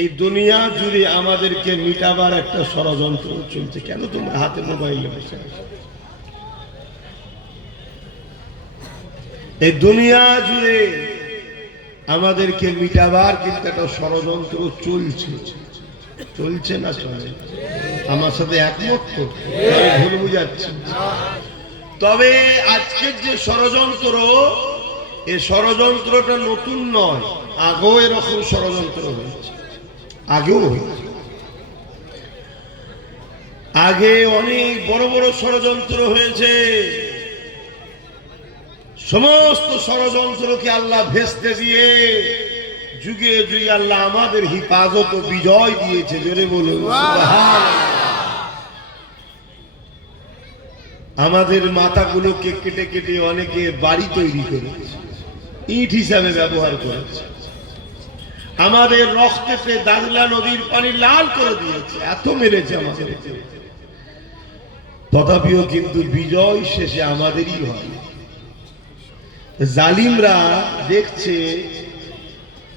এই দুনিয়া জুড়ে আমাদেরকে মিটাবার একটা ষড়যন্ত্র চলছে। কেন তোমরা হাতে মোবাইলে বসে আছো? এই দুনিয়া জুড়ে আমাদেরকে মিটাবার কিন্তু একটা ষড়যন্ত্র চলছে। চলছে না চলে? আমার সাথে একমত তো? ভুল বুঝাচ্ছি? তবে আজকের যে ষড়যন্ত্র, এই ষড়যন্ত্রটা নতুন নয়, আগেও এরকম ষড়যন্ত্র হয়েছে। আগে অনেক বড় বড় ষড়যন্ত্র হয়েছে। সমস্ত ষড়যন্ত্রকে আল্লাহ ভেস্তে দিয়ে যুগে যুগে আল্লাহ আমাদের হিফাজত ও বিজয় দিয়েছে। জোরে বলুন সুবহানাল্লাহ। আমাদের মাথাগুলোকে কেটে কেটে অনেকে বাড়ি তৈরি করেছে, ইট হিসাবে ব্যবহার করেছে। আমাদের রক্তেতে দাজলা নদীর পানি লাল করে দিয়েছে, এত মেরেছে আমাদের। তথাপিও কিন্তু বিজয় শেষে আমাদেরই হয়। জালিমরা দেখছে।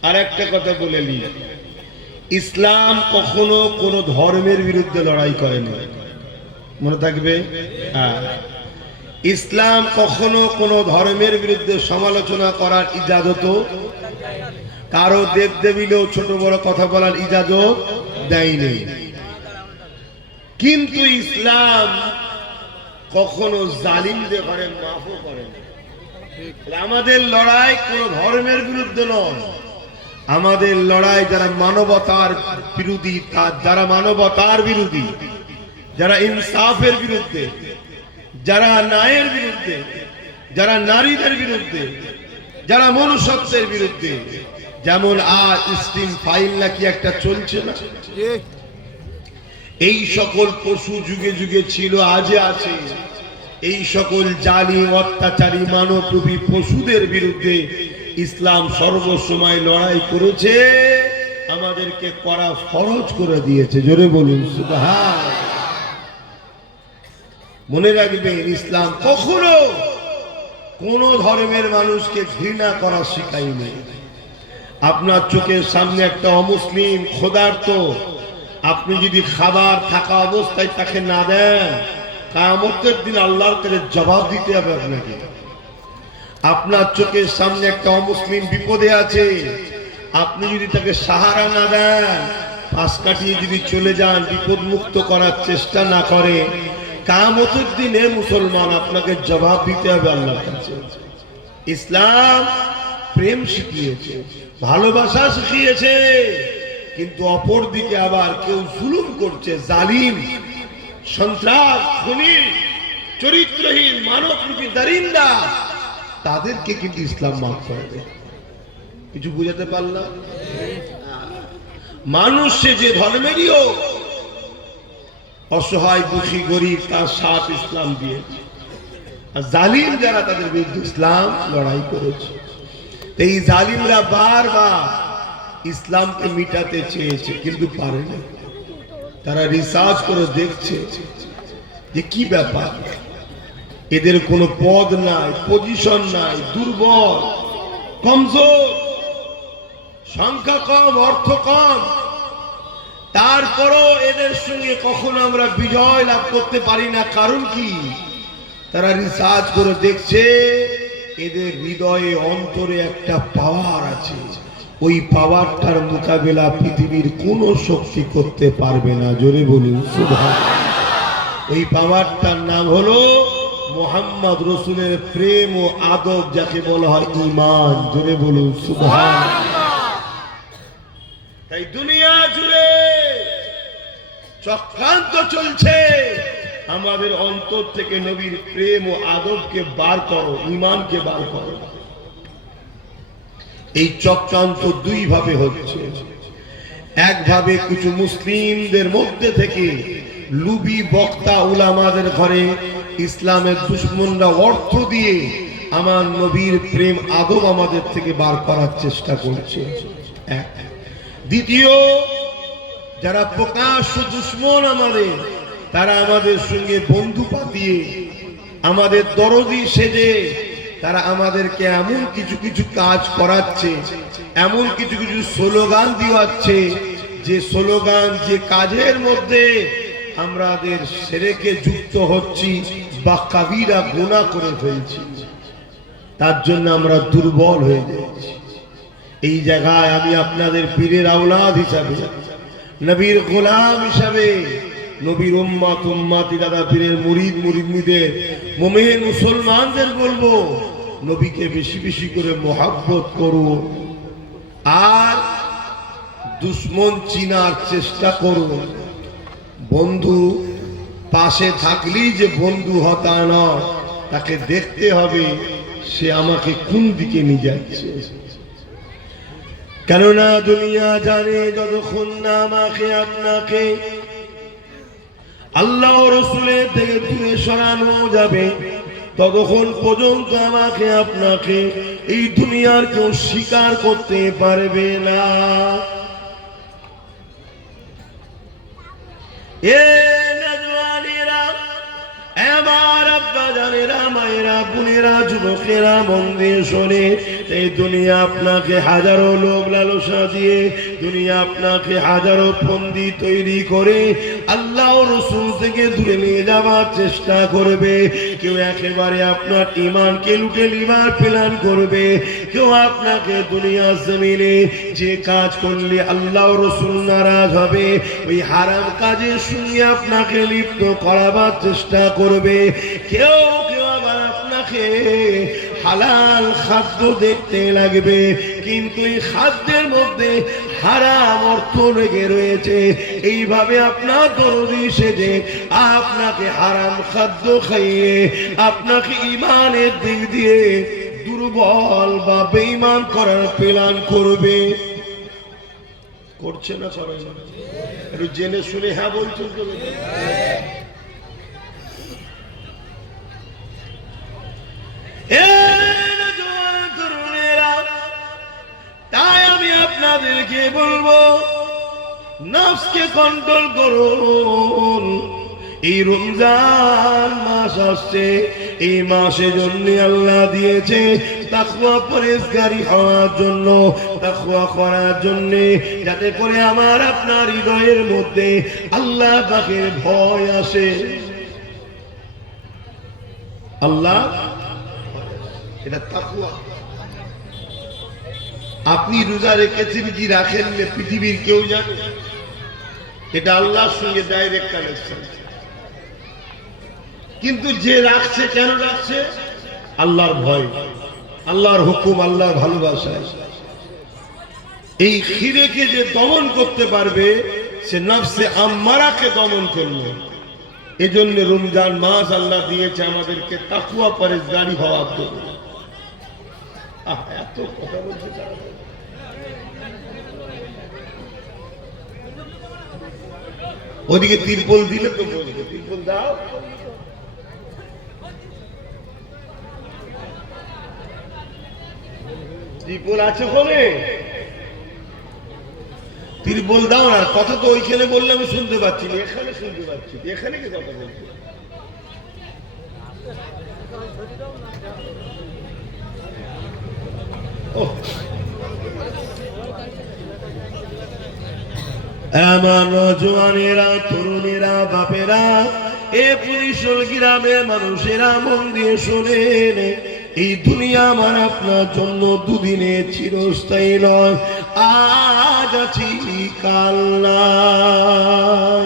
আর একটা কথা বলে নি, ইসলাম কখনো কোনো ধর্মের বিরুদ্ধে লড়াই করেনি, মনে থাকবে। ইসলাম কখনো কোনো ধর্মের বিরুদ্ধে সমালোচনা করার ইজাজত, কারো দেব দেবীলেও ছোট বড় কথা বলার ইজাজত দেয়নি। কিন্তু ইসলাম কখনো জালিমদের ঘরে মাফও করে না। আমাদের লড়াই কোন ধর্মের বিরুদ্ধে নয়, আমাদের লড়াই যারা মানবতার বিরোধী, যারা মানবতার বিরোধী, যারা ইনসাফের বিরুদ্ধে, যারা ন্যায়ের বিরুদ্ধে, যারা নারীদের বিরুদ্ধে, যারা মনুষ্যত্বের বিরুদ্ধে। যেমন আজ স্টিম ফাইল নাকি একটা চলছে না, এই সকল পশু যুগে যুগে ছিল, আজে আছে। এই সকল জালিম অত্যাচারী মানবরূপী পশুদের বিরুদ্ধে ইসলাম সর্বসময় লড়াই করেছে, আমাদেরকে করা ফরজ করে দিয়েছে। জোরে বলুন সুবহানাল্লাহ। মনে রাখবেন, ইসলাম কখনো কোন ধর্মের মানুষকে ঘৃণা করা শেখায়নি। আপনার চোখের সামনে একটা অমুসলিম ক্ষুধার্ত, আপনি যদি খাবার থাকা অবস্থায় তাকে না দেন, কিয়ামতের দিন আল্লাহর কাছে জবাব দিতে হবে আপনাকে। আপনার চোখের সামনে একটা অমুসলিম বিপদে আছে, আপনি যদি তাকে সাহারা না দেন, পাশ কাটিয়ে যদি চলে যান, বিপদ মুক্ত করার চেষ্টা না করে, কিয়ামতের দিনে মুসলমান আপনাকে জবাব দিতে হবে আল্লাহর কাছে। ইসলাম প্রেম শিখিয়েছে, ভালোবাসা শিখিয়েছে, কিন্তু অপর দিকে আবার কেউ জুলুম করছে, জালিম, সন্ত্রাস, খুনি, চরিত্রহীন, মানবরূপী দারিন্দা, তাদেরকে কিন্তু ইসলাম মাফ করে দেয়। কিছু বুঝাতে পারলাম? মানুষ সে যে ধর্মেরই হোক, অসহায় দুঃখী গরিব তার সাথ ইসলাম দিয়েছে। আর জালিম যারা, তাদের বিরুদ্ধে ইসলাম লড়াই করেছে। এই জালিমরা বারবার ইসলামকে মিটাতে চেয়েছে, কিন্তু পারে না। তারা রিসার্চ করে দেখছে যে কি ব্যাপার, এদের কোনো পদ নাই, পজিশন নাই, দুর্বল, কমজোর, সংখ্যা কম, অর্থ কম, তারপরও এদের সঙ্গে কখনো আমরা বিজয় লাভ করতে পারি না। কারণ কি? তারা রিসার্চ করে দেখছে এদের হৃদয়ে, অন্তরে একটা পাওয়ার আছে, ওই পাওয়ারটার মোকাবেলা পৃথিবীর কোন শক্তি করতে পারবে না। জোরে বলুন সুবহানাল্লাহ। ওই পাওয়ারটার নাম হলো মুহাম্মদ রাসূলের প্রেম ও আদব, যাকে বলা হয় ঈমান। জোরে বলুন সুবহানাল্লাহ। তাই দুনিয়া জুড়ে চক্রান্ত চলছে, আমাদের অন্তর থেকে নবীর প্রেম ও আদবকে বার করো, ঈমানকে বার করো। এই চক্রান্ত দুই ভাবে হচ্ছে। একভাবে কিছু মুসলিমদের মধ্যে থেকে লুবি বক্তা উলামাদের ঘরে ইসলামের দুশমনরা অর্থ দিয়ে আমার নবীর প্রেম আদব আমাদের থেকে বার করার চেষ্টা করছে। এক। দ্বিতীয়, যারা প্রকাশ্য দুশমন আমাদের, তারা আমাদের সঙ্গে বন্ধু পাতিয়ে, আমাদের দরদি সেজে, তারা আমাদেরকে এমন কিছু কিছু কাজ করাচ্ছে, এমন কিছু কিছু স্লোগান দিওয়াচ্ছে, যে স্লোগান, যে কাজের মধ্যে আমাদের শিরকে যুক্ত হচ্ছি বা কাবিরা গুনাহ করে ফেলছি, তার জন্য আমরা দুর্বল হয়ে যাচ্ছি। এই জায়গায় আমি আপনাদের পীরের আওলাদ হিসাবে, নবীর গোলাম হিসাবে, নবীর উম্মত উম্মতি দাদা পীরের মুরিদ মুরিদদের মুমিন মুসলমানদের বলবো, নবীকে বেশি বেশি করে মহব্বত করুন আর দুশ্মন চিনার চেষ্টা করুন। বন্ধু পাশে থাকলেই যে বন্ধু হতা নয়, তাকে দেখতে হবে সে আমাকে কোন দিকে নিয়ে যাচ্ছে। কেননা দুনিয়া জানে যতক্ষণ না আমাকে আপনাকে আল্লাহ রসুলের থেকে দূরে সরানো যাবে, ততক্ষণ পর্যন্ত আমাকে আপনাকে এই দুনিয়ার কেউ স্বীকার করতে পারবে না। এ নজওয়ানেরা, আমার আব্বা জানেরা, মায়েরা, বোনেরা, যুবকেরা, মন দিয়ে শোনে, এই দুনিয়া আপনাকে হাজারো লোক লালসা দিয়ে, দুনিয়া আপনাকে হাজারো ফন্দি তৈরি করে আল্লাহ রসুল থেকে দূরে নিয়ে যাওয়ার চেষ্টা করবে। কেউ একেবারে আপনার ঈমানকে লুটে নেবার প্ল্যান করবে, কেউ আপনাকে দুনিয়া জমিনে যে কাজ করলে আল্লাহ রসুল নারাজ হবে ওই হারাম কাজের সঙ্গে আপনাকে লিপ্ত করাবার চেষ্টা করবে। কেউ কেউ আবার আপনাকে হালাল খাদ্য দেখতে লাগবে, কিন্তু এই খাদ্যের মধ্যে হারাম অর্থ লেগে রয়েছে। এইভাবে আপনার দরদি সেজে আপনাকে হারাম খাদ্য খাইয়ে আপনাকে ঈমানের দিক দিয়ে দুর্বল বা বেঈমান করার প্ল্যান করবে। করছে না করে না? একটু জেনে শুনে হ্যাঁ বলছেন তো? তাই আমি আপনাদেরকে বলবো, নফসকে কন্ট্রোল করুন। এই রমজান মাস আসছে, এই মাসের জন্য আল্লাহ দিয়েছে তাকওয়া পরহেজগারি হওয়ার জন্য, তাকওয়া করার জন্য, যাতে করে আমার আপনার হৃদয়ের মধ্যে আল্লাহ পাকের ভয় আসে। আল্লাহ, এটা তাকওয়া। আপনি রোজা রেখেছেন কি রাখেন না পৃথিবীর কেউ জানে? এটা আল্লাহর সঙ্গে ডাইরেক্ট কানেকশন। কিন্তু যে রাখছে, কেন রাখছে? আল্লাহর ভয়, আল্লাহর হুকুম, আল্লাহর ভালোবাসায়। এই খিরেকে যে দমন করতে পারবে সে নফসে আম্মারাকে দমন করবে। এজন্য রমজান মাস আল্লাহ দিয়েছে আমাদেরকে তাকওয়া পরহেজগারি হওয়ার জন্য। এত কথা বলছে তারা। ওদিকে তিরপল দিলে তো বলবে, তিরপল দাও। তিরপল আছে ওখানে? তিরপল দাও না। কথা তো ওইখানে বললে আমি শুনতে পাচ্ছি না, এখানে শুনতে পাচ্ছি। এখানে কি কথা বলছে? আমার নওজওয়ানেরা, তরুণেরা, বাপেরা, এ পুলিশল গ্রামের মানুষেরা মন দিয়ে শোনেন, এই দুনিয়া আমার আপনার জন্য দুদিনে চিরস্থায়ী নয়। আজ আছি কাল নাই।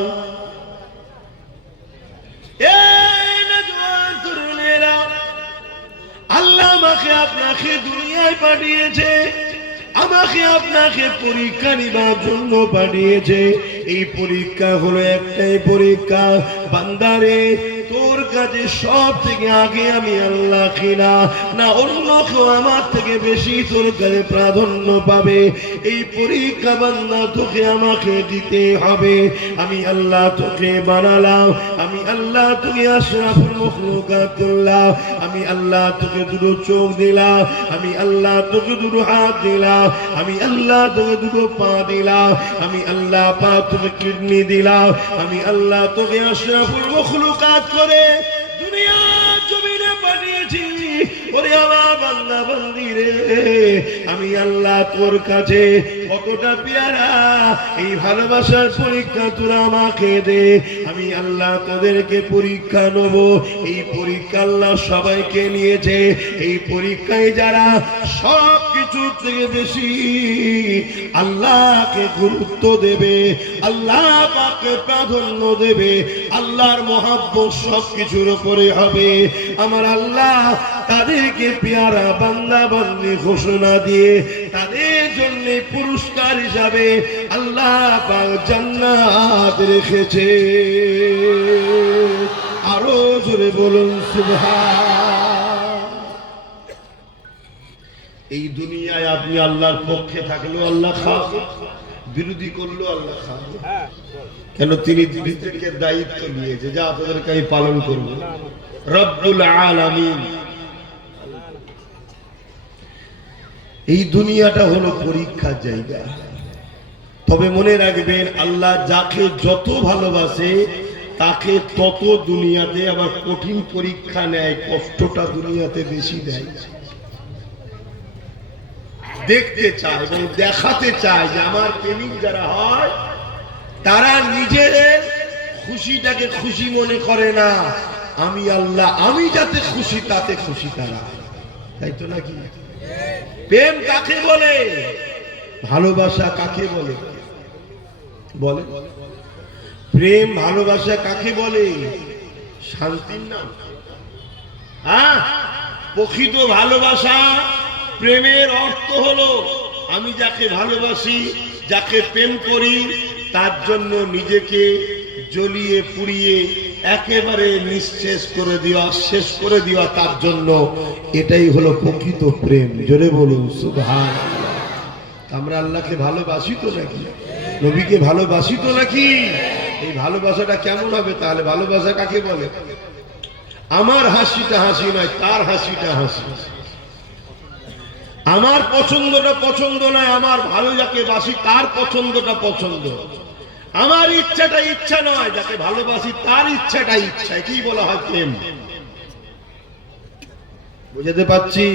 তরুণেরা, আল্লাহ আমাকে আপনাকে দুনিয়ায় পাঠিয়েছে, আমাকে আপনাকে পরীক্ষা নিবার জন্য পাঠিয়েছে। এই পরীক্ষা হলো একটাই পরীক্ষা, বান্দারে তোর কাছে সব থেকে আগে আমি আল্লাহ কিনা না অন্য কেউ আমার থেকে বেশি তোর কাছে প্রাধান্য পাবে, এই পরীক্ষা বান্দা তোকে আমাকে দিতে হবে। আমি আল্লাহ তোকে বানালাম, আমি আল্লাহ তোকে আশরাফুল মাখলুকাত করলাম, আমি আল্লাহ তোকে দুটো চোখ দিলাম, আমি আল্লাহ তোকে দুটো হাত দিলাম, আমি আল্লাহ তোকে দুটো পা দিলাম, আমি আল্লাহ পাক তোকে কিডনি দিলাম, আমি আল্লাহ তোকে আশরাফুল মাখলুকাত করে দুনিয়ার জমিনে পাঠিয়েছি। ওরে আমার বান্দা বান্দি রে, আমি আল্লাহ তোর কাছে কতটা পেয়ারা, এই ভালোবাসার পরীক্ষা তোরা আমাকে দে। আমি আল্লাহ তোদেরকে পরীক্ষা নেব। এই পরীক্ষা আল্লাহ সবাইকে নিয়েছে। এই পরীক্ষায় যারা সব কিছু থেকে বেশি আল্লাহকে গুরুত্ব দেবে, আল্লাহ পাককে প্রাধান্য দেবে, আল্লাহর মহব্বত সব কিছুর উপরে হবে, আমার আল্লাহ তাদেরকে পেয়ারা বান্দা বান্দি ঘোষণা দিয়ে তাদের জন্য পুরস্কার হিসাবে আল্লাহ পাক জান্নাত রেখেছে। আরো জোরে বলুন সুবহান। এই দুনিয়ায় আপনি আল্লাহর পক্ষে থাকলেও আল্লাহ খাবে, বিরোধী করলেও আল্লাহ খাবে। কেন? তিনি নিজেকে দায়িত্ব নিয়েছে, যা আপনাদেরকে আমি পালন করব। রব্বুল আলামিন। এই দুনিয়াটা হলো পরীক্ষার জায়গা। তবে মনে রাখবেন, আল্লাহ যাকে যত ভালোবাসে তাকে তত দুনিয়াতে আবার কঠিন পরীক্ষা নেয়, কষ্টটা দুনিয়াতে বেশি দেয়। দেখতে চায় এবং দেখাতে চায় যে আমার প্রেমিক যারা হয় তারা নিজেদের খুশিটাকে খুশি মনে করে না, আমি আল্লাহ আমি যাতে খুশি তাতে খুশি তারা। তাই তো নাকি? প্রেম কাকে বলে? ভালোবাসা কাকে বলে? বলে প্রেম ভালোবাসা কাকে বলে? শান্তির নাম। হ্যাঁ, প্রকৃত ভালোবাসা প্রেমের অর্থ হলো আমি যাকে ভালোবাসি, যাকে প্রেম করি, তার জন্য নিজেকে জ্বলিয়ে পুড়িয়ে একেবারে নিঃশেষ করে দেওয়া, শেষ করে দেওয়া, তার জন্য। এটাই হলো প্রকৃত প্রেম। জোরে বলুন সুবহানাল্লাহ। আমরা আল্লাহকে ভালোবাসি তো নাকি? নবীকে ভালোবাসি তো নাকি? এই ভালোবাসাটা কেমন হবে তাহলে? ভালোবাসা কাকে বলে? আমার হাসিটা হাসি নয়, তার হাসিটা হাসি। আমার পছন্দটা পছন্দ নয়, আমার ভালো যাকে বাসি তার পছন্দটা পছন্দ। আমার ইচ্ছাটা ইচ্ছা নয়, যাকে ভালোবাসি তার ইচ্ছাটা ইচ্ছা। কি বলা হয় প্রেম। বুঝাতে পারছি?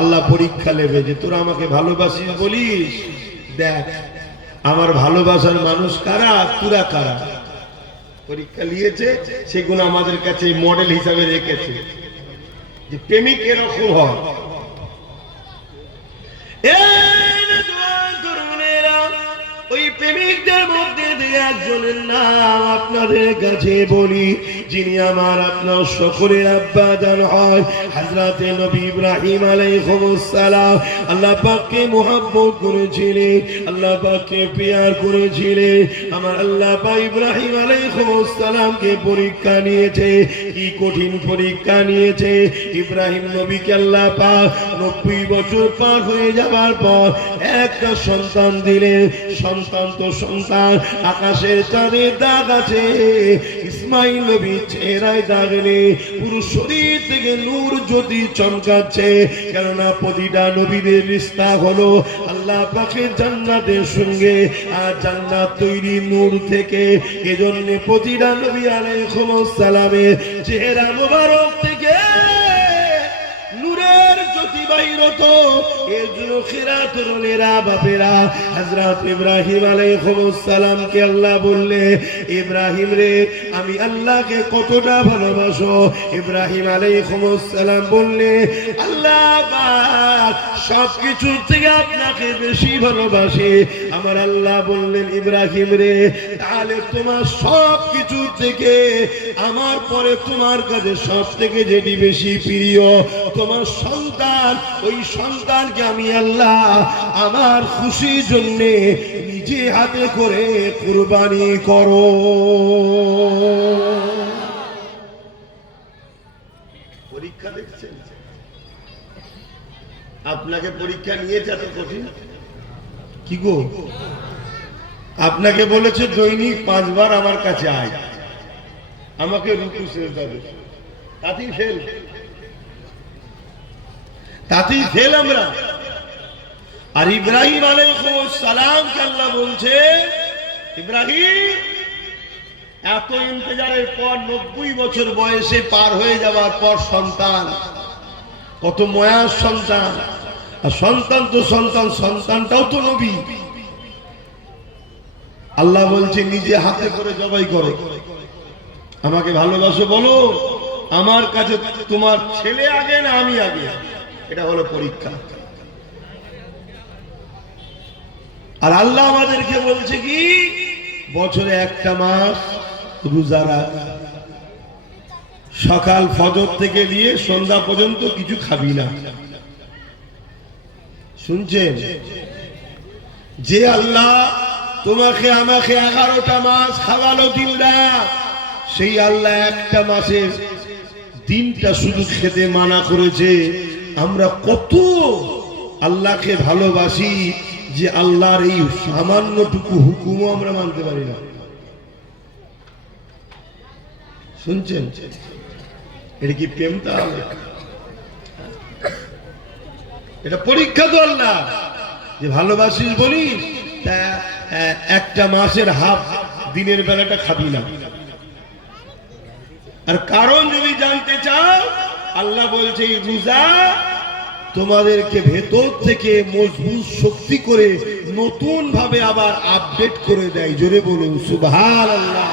আল্লাহ পরীক্ষা নেবে যে তোরা আমাকে ভালোবাসিস বলিস, দেখ আমার ভালোবাসার মানুষ কারা, তোরা কারা। পরীক্ষা নিয়েছে, সেগুলো আমাদের কাছে মডেল হিসাবে রেখেছে যে প্রেমিক এরকম হয়। ওই প্রেমিকদের মধ্যে একজনের নাম আপনাদের কাছে বলি, যিনি আমার আপনার সকলের আব্বা জান হয়, হযরতে নবী ইব্রাহিম আলাইহিস সালাম। আল্লাহ পাককে মুহাব্বত করেছিলেন, আল্লাহ পাককে প্যার করেছিলেন। আমার আল্লাহ পাক ইব্রাহিম আলাইহিস সালামকে পরীক্ষা নিয়েছে। কি কঠিন পরীক্ষা নিয়েছে! ইব্রাহিম নবীকে আল্লাহ পাক 90 বছর পার হয়ে যাবার পর একটা সন্তান দিলেন। সন্তান তো সন্তান, আকাশের চাঁদের দাগ আছে, ইসমাইল নবীর চেহারায় দাগ নেই, পুরো শরীর থেকে নূর জ্যোতি চমকাচ্ছে। কেননা প্রতিটা নবীদের রিশতা হলো আল্লাহ পাকের জান্নাতের সঙ্গে, আর জান্নাত তৈরি নূর থেকে। এজন্য প্রতিটা নবী আলাইহিস সালামের চেহারা মোবারক থেকে নূরের জ্যোতি বাইর হতো। এর জন্য খিরাতনেরা বাপেরা হযরত ইব্রাহিম আলাইহিস সালামকে আল্লাহ বললে, ইব্রাহিম রে আমি আল্লাহকে কতটা ভালোবাসো? ইব্রাহিম আলাইহিস সালাম বললে, আল্লাহ পাক সবকিছু থেকে আপনাকে বেশি ভালোবাসে। আমার আল্লাহ বললেন, ইব্রাহিম রে তাহলে তোমার সবকিছু থেকে আমার পরে তোমার কাছে সব থেকে যেটি বেশি প্রিয় তোমার সন্তান। ওই সন্তানকে আমি আল্লাহ আমার খুশির জন্য নিজে হাতে করে কুরবানি করো। পরীক্ষা দেখছেন? আপনাকে পরীক্ষা নিয়েছে এত কঠিন কি গো? আপনাকে বলেছে দৈনিক 5 বার আমার কাছে আয়, আমাকে রুকু সেজদা দে, তাতেই ফেল, তাতেই ফেল আমরা। আর ইব্রাহিম আলাইহিস সালামকে আল্লাহ বলছে, ইব্রাহিম এত ইন্তজারের পর 90 বছর বয়সে পার হয়ে যাওয়ার পর সন্তান, কত ময়ার সন্তান। আর সন্তান তো সন্তান, সন্তানটাও তো নবী। আল্লাহ বলছে নিজে হাতে করে জবাই করো, আমাকে ভালোবাসো বলো, আমার কাছে তোমার ছেলে আগে না আমি আগে। এটা হলো পরীক্ষা। আর আল্লাহ আমাদেরকে বলছে কি, বছরে একটা মাস রোজা রাখ, সকাল ফজর থেকে নিয়ে সন্ধ্যা পর্যন্ত কিছু খাবি না। শুনছেন? যে আল্লাহ তোমাকে আমাকে 11টা মাস খাওয়ালো দিন রাত, সেই আল্লাহ একটা মাসের দিনটা শুধু খেতে মানা করেছে। আমরা কত আল্লাহকে ভালোবাসি যে আল্লাহর এই সামান্যটুকু হুকুমও আমরা মানতে পারি না। শুনছেন? এটা কি প্রেম? তাহলে এটা পরীক্ষা তো আল্লাহ, যে ভালোবাসিস বলিস একটা মাসের হাফ দিনের বেলাটা খাবি না। আর কারণ যদি জানতে চাও, আল্লাহ বলছে এই রোজা তোমাদেরকে ভেতর থেকে মজবুত শক্তি করে নতুন ভাবে আবার আপডেট করে দেয়। জোরে বলুন সুবহানাল্লাহ।